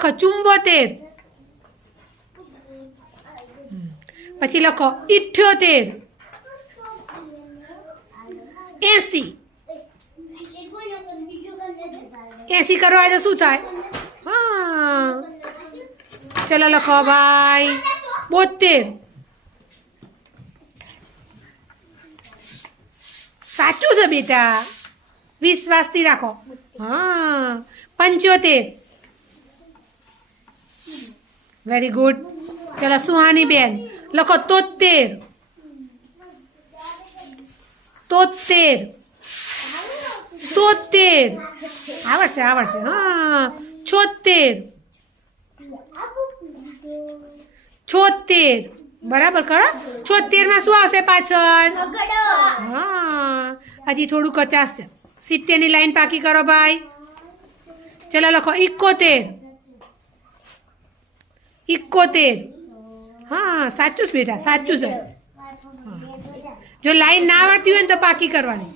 લખો 74. પછી લખો 78. 80. 80 કરવા તો શું થાય? હા, ચલો લખો ભાઈ 72. સાચું છે બેટા, વિશ્વાસથી રાખો. હા, 75. Very good. ચલો સુહાની બેન લખો 73. 73. 73. આવડશે આવડશે. હા, 76. 76. બરાબર કરો. 76 શું આવશે પાછળ? હા, હજી થોડું કચાશ છે. 70 ની લાઈન પાકી કરો ભાઈ. ચલો લખો 71. 71. હા, સાચું જ બેટા, સાચું છે. જો લાઈન ના આવડતી હોય ને તો પાકી કરવાની.